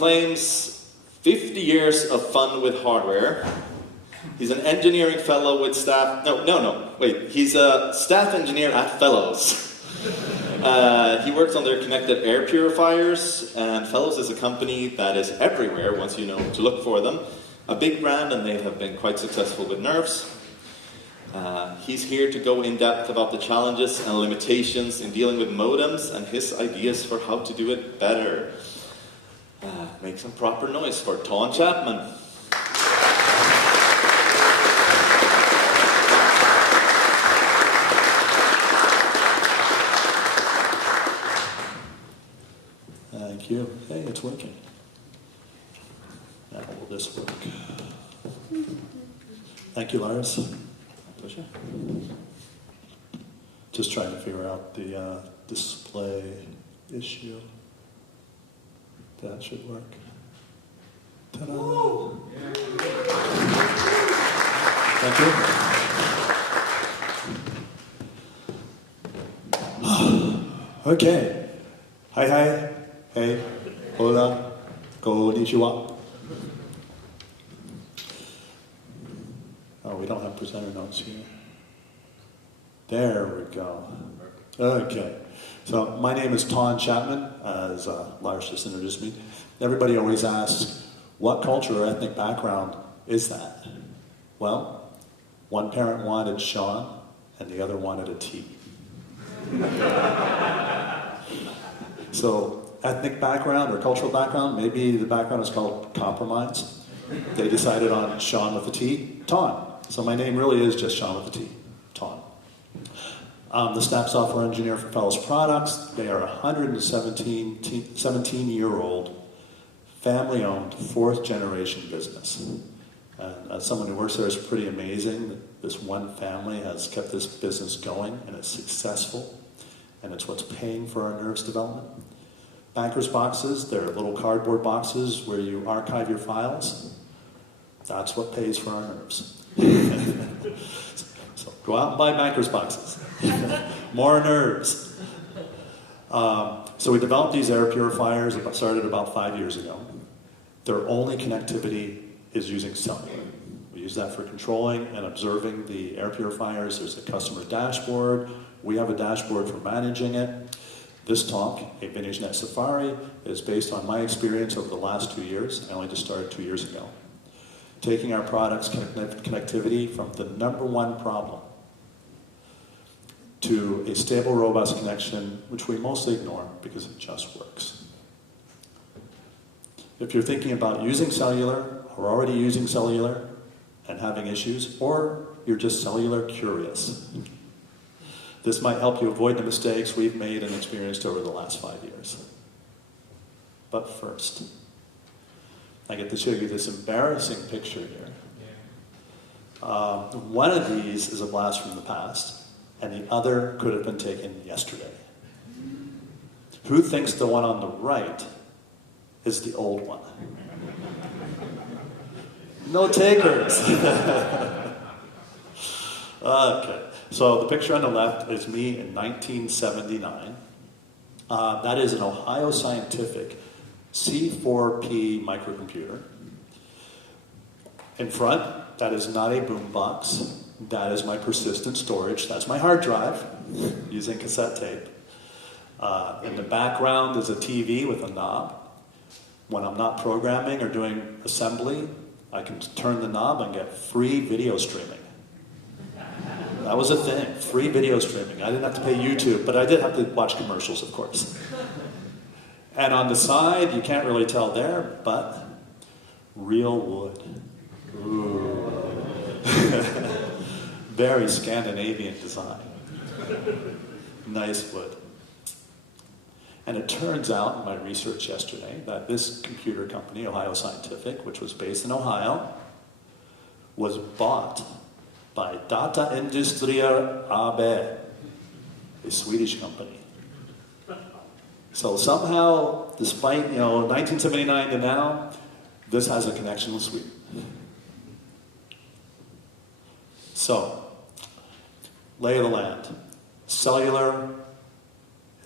claims 50 years of fun with hardware. He's an engineering fellow with staff. He's a staff engineer at Fellows. He works on their connected air purifiers, and Fellows is a company that is everywhere once you know to look for them. A big brand, and they have been quite successful with nerves. He's here to go in depth about the challenges and limitations in dealing with modems and his ideas for how to do it better. Make some proper noise for Taun Chapman. Thank you. Hey, it's working. Now will this work? Thank you, Lars. Pleasure. Just trying to figure out the display issue. That should work. Ta-da! Thank you. Okay. Hi. Hey. Hola. Konnichiwa. Oh, we don't have presenter notes here. There we go. Okay. So my name is Taun Chapman, as Lars just introduced me. Everybody always asks, what culture or ethnic background is that? Well, one parent wanted Sean, and the other wanted a T. So ethnic background or cultural background, maybe the background is called compromise. They decided on Sean with a T, Taun. So my name really is just Sean with a T, Taun. I'm the staff software engineer for Fellows Products. They are a 17-year-old family-owned, fourth-generation business. And as someone who works there, it's pretty amazing that this one family has kept this business going, and it's successful, and it's what's paying for our nerves development. Bankers boxes, they're little cardboard boxes where you archive your files. That's what pays for our nerves. So go out and buy bankers boxes. More nerves. So we developed these air purifiers, started about 5 years ago. Their only connectivity is using cellular. We use that for controlling and observing the air purifiers. There's a customer dashboard. We have a dashboard for managing it. This talk, a VintageNet Safari, is based on my experience over the last 2 years. I only just started 2 years ago. Taking our products' connectivity from the #1 problem to a stable, robust connection, which we mostly ignore because it just works. If you're thinking about using cellular, or already using cellular and having issues, or you're just cellular curious, this might help you avoid the mistakes we've made and experienced over the last 5 years. But first, I get to show you this embarrassing picture here. One of these is a blast from the past, and the other could have been taken yesterday. Who thinks the one on the right is the old one? No takers. Okay, so the picture on the left is me in 1979. That is an Ohio Scientific C4P microcomputer. In front, that is not a boombox. That is my persistent storage. That's my hard drive, using cassette tape. In the background is a TV with a knob. When I'm not programming or doing assembly, I can turn the knob and get free video streaming. That was a thing, free video streaming. I didn't have to pay YouTube, but I did have to watch commercials, of course. And on the side, you can't really tell there, but real wood. Ooh. Very Scandinavian design. Nice wood. And it turns out in my research yesterday that this computer company, Ohio Scientific, which was based in Ohio, was bought by Data Industrier AB, a Swedish company. So somehow, despite 1979 to now, this has a connection with Sweden. So, lay of the land. Cellular,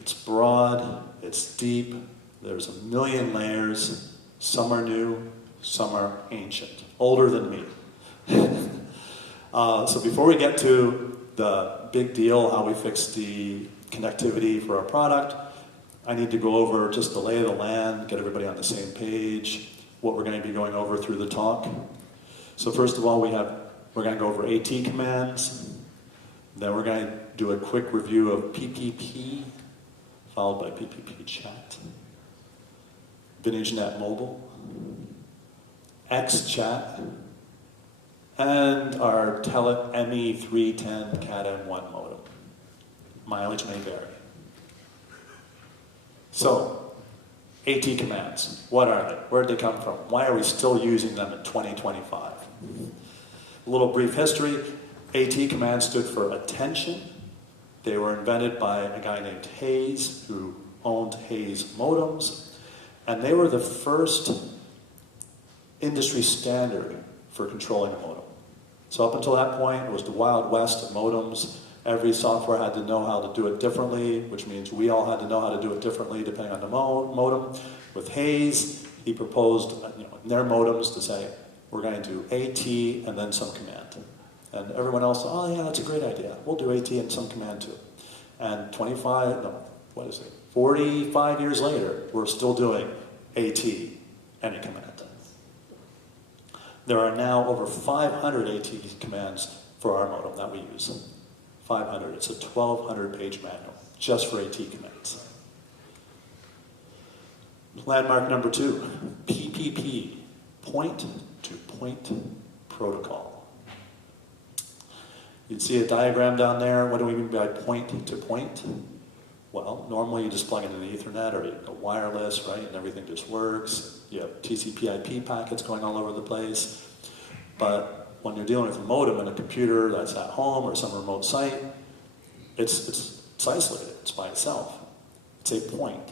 it's broad, it's deep, there's a million layers, Some are new, some are ancient, older than me. So before we get to the big deal, how we fix the connectivity for our product, I need to go over just the lay of the land, get everybody on the same page, what we're going to be going over through the talk. So first of all, we're going to go over AT commands. Then we're going to do a quick review of PPP, followed by PPP chat, VintageNetMobile, XChat, and our Telit ME310 CAT-M1 modem. Mileage may vary. So, AT commands, what are they? Where did they come from? Why are we still using them in 2025? A little brief history. AT commands stood for attention. They were invented by a guy named Hayes, who owned Hayes Modems, and they were the first industry standard for controlling a modem. So up until that point, it was the Wild West of modems. Every software had to know how to do it differently, which means we all had to know how to do it differently depending on the modem. With Hayes, he proposed in their modems to say, we're going to do AT and then some command. And everyone else, oh yeah, that's a great idea. We'll do AT and some command too. And 45 years later, we're still doing AT, any command. There are now over 500 AT commands for our modem that we use. 500. It's a 1,200-page manual just for AT commands. Landmark number 2, PPP, point-to-point protocol. You'd see a diagram down there. What do we mean by point-to-point? Well, normally you just plug in an Ethernet or a wireless, right, and everything just works. You have TCP/IP packets going all over the place. But when you're dealing with a modem in a computer that's at home or some remote site, it's isolated. It's by itself. It's a point,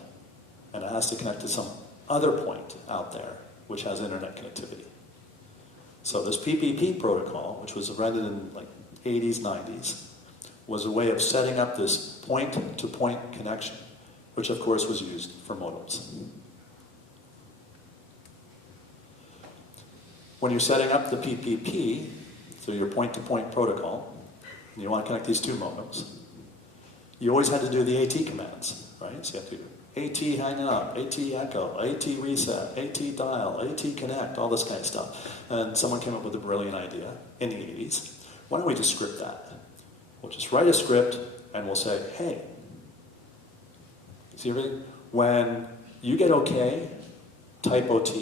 and it has to connect to some other point out there which has internet connectivity. So this PPP protocol, which was invented in like 80s, 90s, was a way of setting up this point-to-point connection, which of course was used for modems. When you're setting up the PPP, so your point-to-point protocol, and you want to connect these two modems, you always had to do the AT commands, right? So you have to do AT hang up, AT echo, AT reset, AT dial, AT connect, all this kind of stuff. And someone came up with a brilliant idea in the 80s. Why don't we just script that? We'll just write a script and we'll say, hey, see everything? When you get OK, type AT.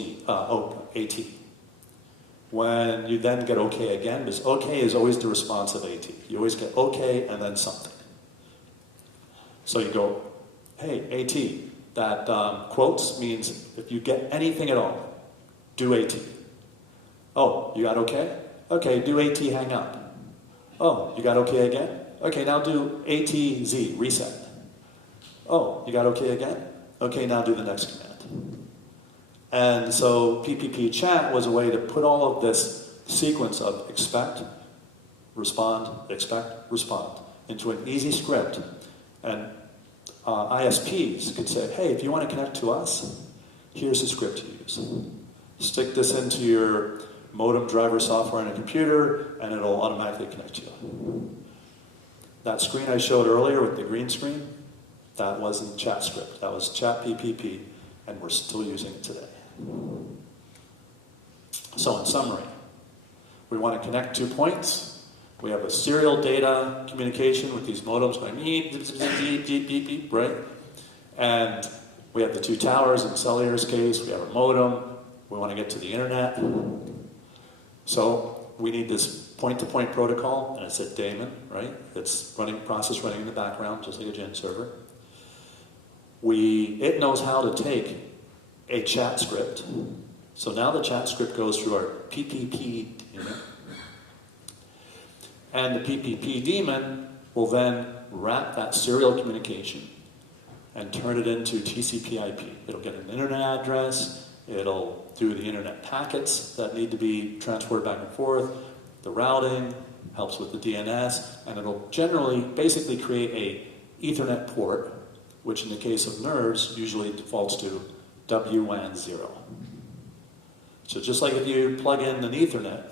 When you then get OK again, because OK is always the response of AT. You always get OK and then something. So you go, hey, AT. That quotes means if you get anything at all, do AT. Oh, you got OK? OK, do AT hang up. Oh, you got OK again? OK, now do ATZ, reset. Oh, you got OK again? OK, now do the next command. And so PPP chat was a way to put all of this sequence of expect, respond into an easy script. And ISPs could say, hey, if you want to connect to us, here's the script to use. Stick this into your modem driver software on a computer, and it'll automatically connect to you. That screen I showed earlier with the green screen, that wasn't Chatscript. That was Chat PPP, and we're still using it today. So in summary, we want to connect 2 points. We have a serial data communication with these modems going beep, beep, beep, beep, beep, right? And we have the 2 towers in cellular's case. We have a modem. We want to get to the internet. So we need this point-to-point protocol, and it's a daemon, right? It's process running in the background, just like a gen server. It knows how to take a chat script. So now the chat script goes through our PPP daemon. And the PPP daemon will then wrap that serial communication and turn it into TCP/IP. It'll get an internet address. It'll do the internet packets that need to be transported back and forth. The routing helps with the DNS, and it'll generally basically create a Ethernet port, which in the case of nerds usually defaults to WWAN 0. So just like if you plug in an Ethernet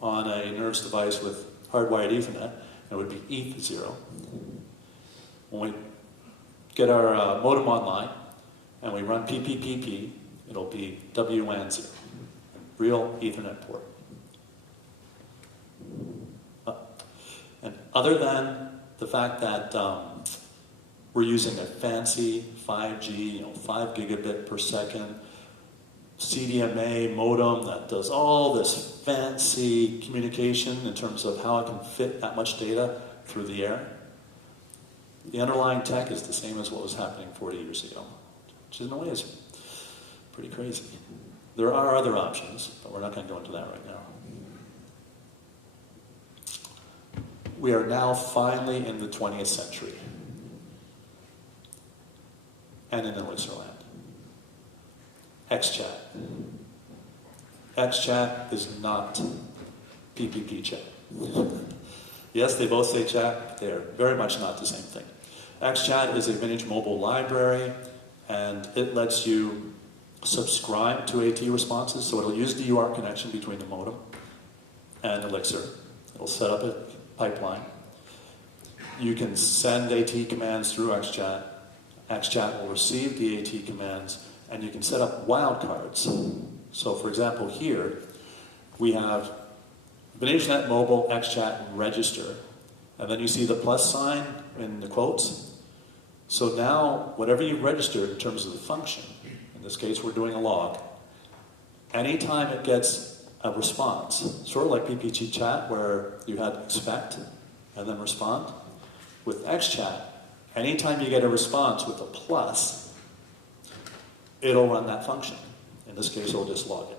on a NERSC device with hardwired Ethernet, it would be ETH0. When we get our modem online and we run PPPP, it'll be WWAN0, real Ethernet port. And other than the fact that we're using a fancy 5G, 5 gigabit per second CDMA modem that does all this fancy communication in terms of how it can fit that much data through the air, the underlying tech is the same as what was happening 40 years ago, which in a way is pretty crazy. There are other options, but we're not going to go into that right now. We are now finally in the 20th century and in Elixir land. XChat. XChat is not PPP chat. Yes, they both say chat, they are very much not the same thing. XChat is a VintageNetMobile library, and it lets you subscribe to AT responses, so it'll use the UART connection between the modem and Elixir. It'll set up a pipeline. You can send AT commands through XChat. XChat will receive the AT commands, and you can set up wildcards. So for example, here, we have VintageNetMobile XChat register, and then you see the plus sign in the quotes. So now, whatever you've registered in terms of the function, in this case we're doing a log, anytime it gets a response, sort of like PPG chat where you had expect and then respond, with XChat, anytime you get a response with a plus, it'll run that function. In this case, it'll just log it.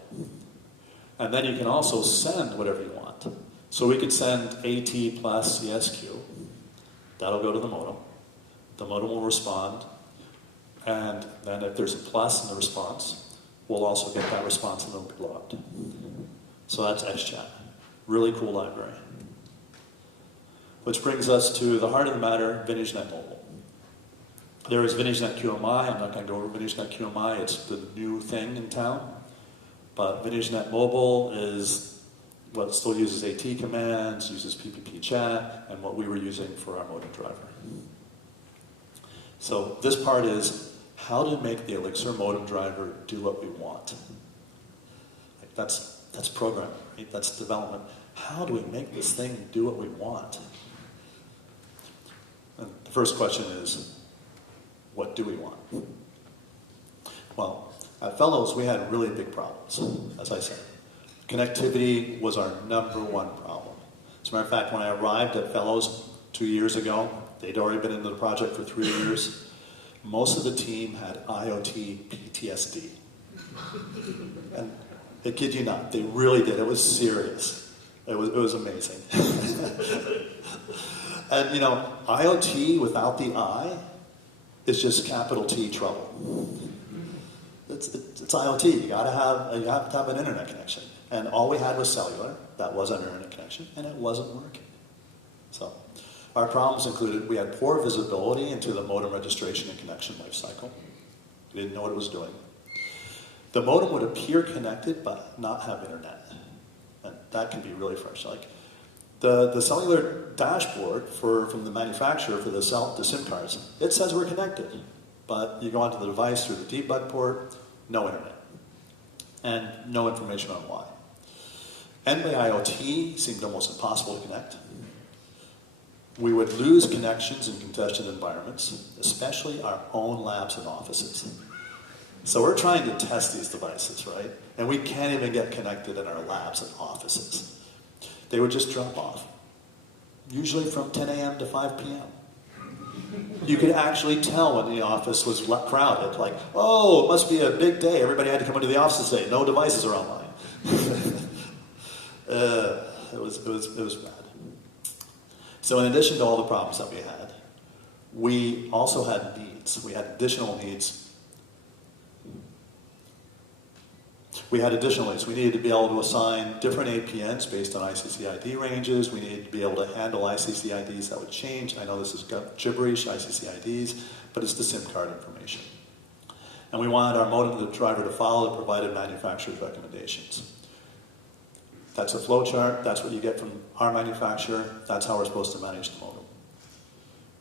And then you can also send whatever you want. So we could send AT plus CSQ. That'll go to the modem. The modem will respond. And then if there's a plus in the response, we'll also get that response and it'll be logged. So that's XChat. Really cool library. Which brings us to the heart of the matter, VintageNetMobile. There is VintageNet QMI. I'm not going to go over VintageNet QMI. It's the new thing in town. But VintageNetMobile is what still uses AT commands, uses PPP chat, and what we were using for our modem driver. So this part is how to make the Elixir modem driver do what we want. Like that's programming, right? That's development. How do we make this thing do what we want? And the first question is, what do we want? Well, at Fellows, we had really big problems, as I said. Connectivity was our #1 problem. As a matter of fact, when I arrived at Fellows 2 years ago, they'd already been into the project for 3 years. Most of the team had IoT PTSD. And I kid you not, they really did. It was serious. It was amazing. And IoT without the I is just capital T trouble. It's IoT. You have to have an internet connection. And all we had was cellular. That was an internet connection, and it wasn't working. So our problems included we had poor visibility into the modem registration and connection lifecycle. We didn't know what it was doing. The modem would appear connected but not have internet. And that can be really frustrating. Like the cellular dashboard from the manufacturer for the SIM cards, it says we're connected. But you go onto the device through the debug port, no internet. And no information on why. End-way IoT seemed almost impossible to connect. We would lose connections in congested environments, especially our own labs and offices. So we're trying to test these devices, right? And we can't even get connected in our labs and offices. They would just drop off, usually from 10 a.m. to 5 p.m. You could actually tell when the office was crowded, like, oh, it must be a big day. Everybody had to come into the office today. No devices are online. It was bad. So in addition to all the problems that we had, we also had needs. We had additional needs. We needed to be able to assign different APNs based on ICC-ID ranges. We needed to be able to handle ICC-IDs that would change. I know this is gibberish, ICC-IDs, but it's the SIM card information. And we wanted our modem driver to follow the provided manufacturer's recommendations. That's a flowchart. That's what you get from our manufacturer. That's how we're supposed to manage the modem.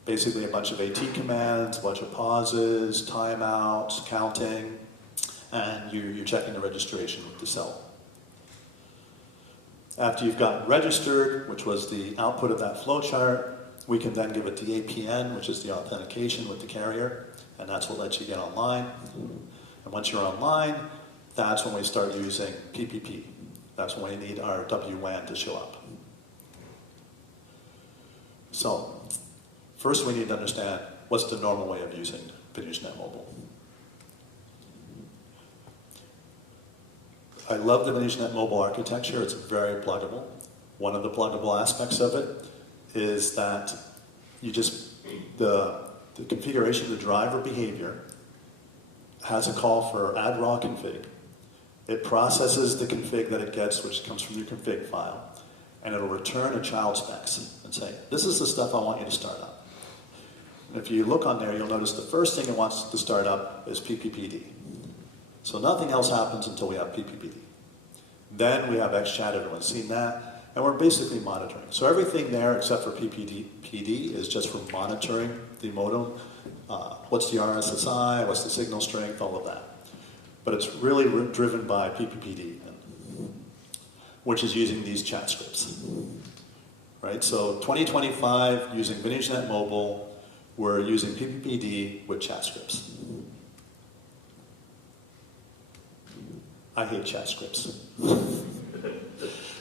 Basically a bunch of AT commands, a bunch of pauses, timeouts, counting, and you're checking the registration with the cell. After you've gotten registered, which was the output of that flowchart, we can then give it the APN, which is the authentication with the carrier, and that's what lets you get online. And once you're online, that's when we start using PPP. That's when we need our WWAN to show up. So, first we need to understand what's the normal way of using VintageNetMobile. I love the VintageNetMobile architecture. It's very pluggable. One of the pluggable aspects of it is that the configuration of the driver behavior has a call for add raw config. It processes the config that it gets, which comes from your config file, and it'll return a child specs and say, this is the stuff I want you to start up. And if you look on there, you'll notice the first thing it wants to start up is PPPD. So nothing else happens until we have PPPD. Then we have XChat, everyone's seen that, and we're basically monitoring. So everything there except for PPPD is just for monitoring the modem. What's the RSSI, what's the signal strength, all of that. But it's really driven by PPPD, which is using these chat scripts. Right, so 2025, using VintageNetMobile, we're using PPPD with chat scripts. I hate chat scripts.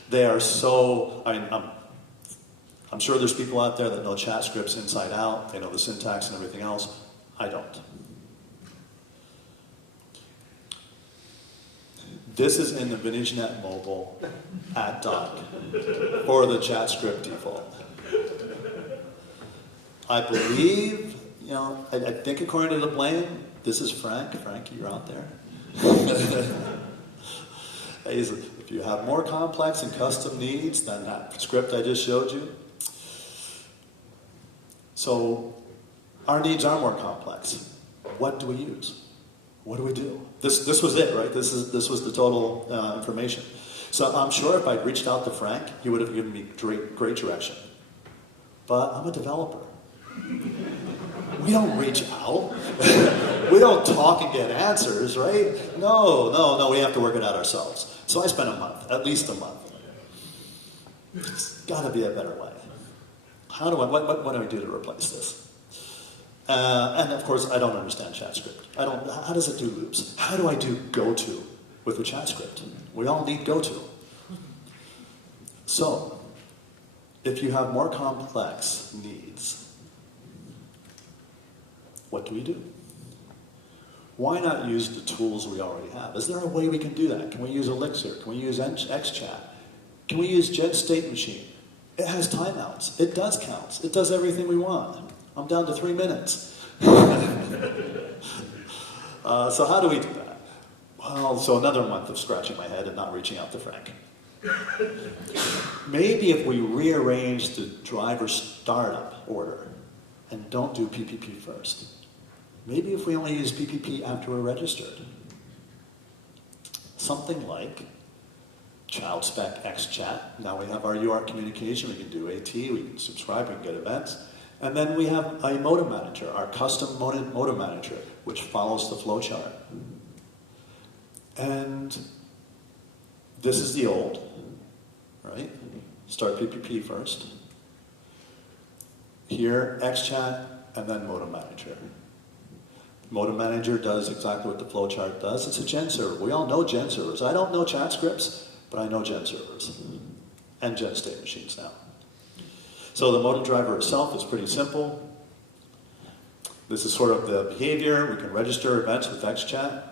They are so, I'm sure there's people out there that know chat scripts inside out, they know the syntax and everything else. I don't. This is in the VintageNetMobile at dock for the chat script default. I believe, I think according to the blame, this is Frank. Frank, you're out there. If you have more complex and custom needs than that script I just showed you. So our needs are more complex. What do we use? What do we do? This was it, right? This was the total information. So I'm sure if I'd reached out to Frank, he would have given me great direction. But I'm a developer. We don't reach out. We don't talk and get answers, right? No, we have to work it out ourselves. So I spent a month, at least a month. There's got to be a better way. What do I do to replace this? And of course, I don't understand ChatScript. How does it do loops? How do I do goto with a ChatScript? We all need goto. So, if you have more complex needs, what do we do? Why not use the tools we already have? Is there a way we can do that? Can we use Elixir? Can we use XChat? Can we use Jet State Machine? It has timeouts. It does counts. It does everything we want. I'm down to 3 minutes. So how do we do that? Well, so another month of scratching my head and not reaching out to Frank. Maybe if we rearrange the driver startup order and don't do PPP first. Maybe if we only use PPP after we're registered. Something like child spec XChat. Now we have our UART communication. We can do AT. We can subscribe. We can get events. And then we have a modem manager, our custom modem manager, which follows the flowchart. And this is the old, right? Start PPP first. Here, XChat, and then modem manager. Modem manager does exactly what the flowchart does. It's a gen server. We all know gen servers. I don't know chat scripts, but I know gen servers. And gen state machines now. So the modem driver itself is pretty simple. This is sort of the behavior. We can register events with XChat.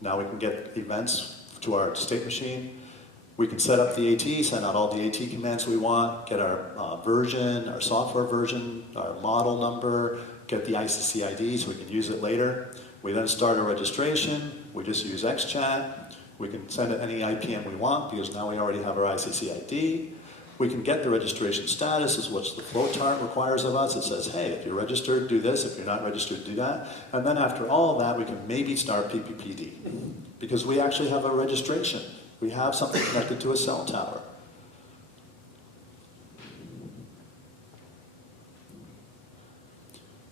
Now we can get events to our state machine. We can set up the AT, send out all the AT commands we want, get our version, our software version, our model number, get the ICC ID so we can use it later. We then start a registration. We just use XChat. We can send it any IPN we want because now we already have our ICC ID. We can get the registration status, is what the flow chart requires of us. It says, hey, if you're registered, do this. If you're not registered, do that. And then after all of that, we can maybe start PPPD. Because we actually have a registration. We have something connected to a cell tower.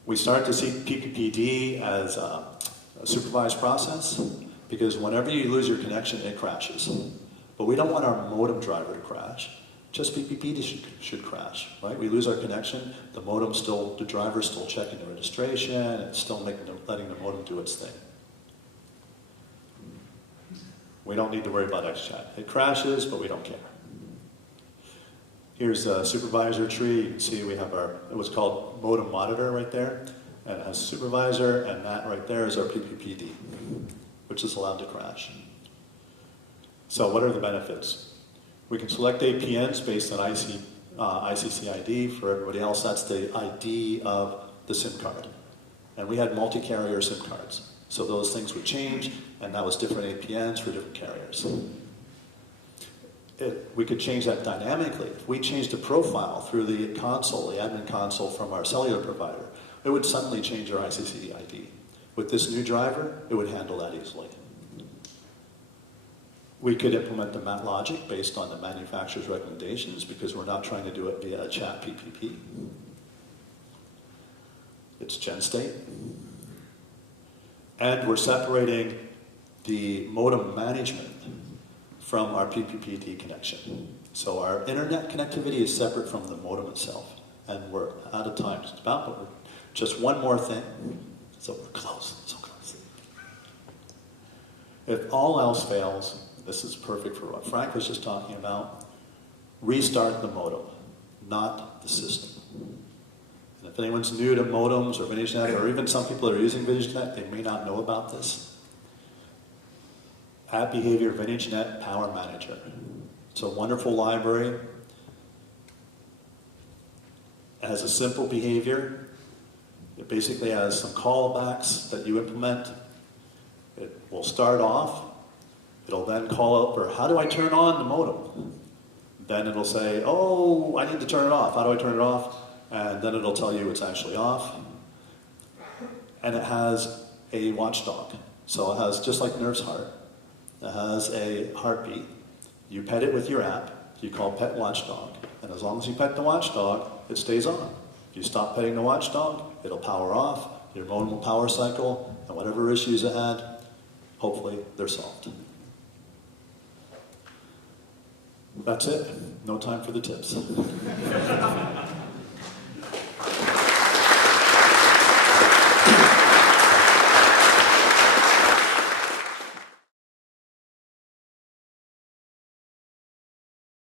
We start to see PPPD as a supervised process, because whenever you lose your connection, it crashes. But we don't want our modem driver to crash. Just PPPD should crash, right? We lose our connection, the driver's still checking the registration, and still letting the modem do its thing. We don't need to worry about XChat. It crashes, but we don't care. Here's a supervisor tree. You can see we have it was called modem monitor right there, and it has supervisor, and that right there is our PPPD, which is allowed to crash. So what are the benefits? We can select APNs based on ICC ID. For everybody else, that's the ID of the SIM card. And we had multi-carrier SIM cards. So those things would change, and that was different APNs for different carriers. We could change that dynamically. If we changed a profile through the console, the admin console from our cellular provider, it would suddenly change our ICC ID. With this new driver, it would handle that easily. We could implement the mat logic based on the manufacturer's recommendations, because we're not trying to do it via a chat PPP. It's gen state. And we're separating the modem management from our PPPD connection. So our internet connectivity is separate from the modem itself. And we're out of time just about, but just one more thing. So we're close, so close. If all else fails, this is perfect for what Frank was just talking about. Restart the modem, not the system. And if anyone's new to modems or VintageNet, or even some people that are using VintageNet, they may not know about this. App Behavior VintageNet Power Manager. It's a wonderful library. It has a simple behavior. It basically has some callbacks that you implement. It will start off. It'll then call up, or how do I turn on the modem? Then it'll say, oh, I need to turn it off. How do I turn it off? And then it'll tell you it's actually off. And it has a watchdog. So it has, just like Nerf's heart, it has a heartbeat. You pet it with your app. You call pet watchdog. And as long as you pet the watchdog, it stays on. If you stop petting the watchdog, it'll power off. Your modem will power cycle. And whatever issues it had, hopefully they're solved. That's it. No time for the tips.